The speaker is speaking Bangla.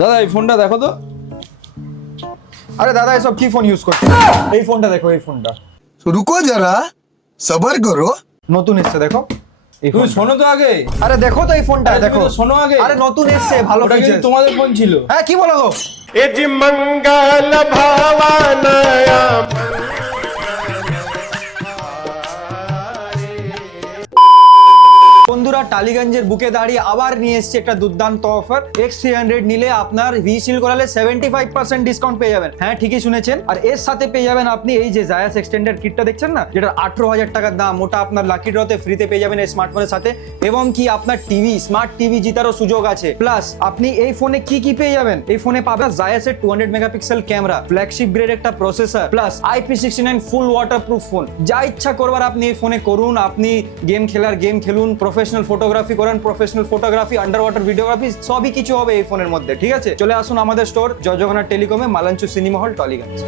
দাদা এই ফোনটা দেখো তো। আরে দাদা এসব কি ফোন ইউজ করছে? এই ফোনটা দেখো, এই ফোনটা तो रुको जरा सबर करो। নতুন এসছে দেখো এই তুমি ফোনটা। শোনো তো আগে। আরে দেখো তো এই ফোনটা আরে তুমি দেখো। তো শোনো আগে। আরে নতুন এসছে, ভালো ওটা কিন্তু ফিচার। তোমাদের ফোন ছিল। হ্যাঁ কি বলো গো? এজি মঙ্গল ভাবানয়া বন্ধুরা টালিগঞ্জের বুকে দাঁড়িয়ে আবার নিয়ে এসেছে একটা দুর্দান্ত অফার। X300 নিলে আপনার ভিসিল করালে 75% ডিসকাউন্ট পেয়ে যাবেন। হ্যাঁ ঠিকই শুনেছেন। আর এর সাথে পেয়ে যাবেন আপনি এই যে জায়াস এক্সটেন্ডেড কিটটা দেখছেন না, যেটা 18,000 টাকার দাম, ওটা আপনার লাকি ড্রতে ফ্রিতে পেয়ে যাবেন এই স্মার্টফোনের সাথে। এবং কি আপনার টিভি, স্মার্ট টিভি জিতারও সুযোগ আছে। প্লাস আপনি এই ফোনে কি কি পেয়ে যাবেন, এই ফোনে পাবেন জায়াসের 200 মেগাপিক্সেল ক্যামেরা, ফ্ল্যাগশিপ গ্রেড একটা প্রসেসর, প্লাস IP69 ফুল ওয়াটারপ্রুফ ফোন। যা ইচ্ছা করবার আপনি এই ফোনে করুন। আপনি গেম খেলার গেম খেলুন, প্রফেশনাল ফটোগ্রাফি করেন professional photography, under water videography, সবই কিছু হবে এই ফোনের মধ্যে। ঠিক আছে, চলে আসুন আমাদের স্টোর জয় জগন্নাথ টেলিকমে, মালাঞ্চু সিনেমা হল, টালিগঞ্জ।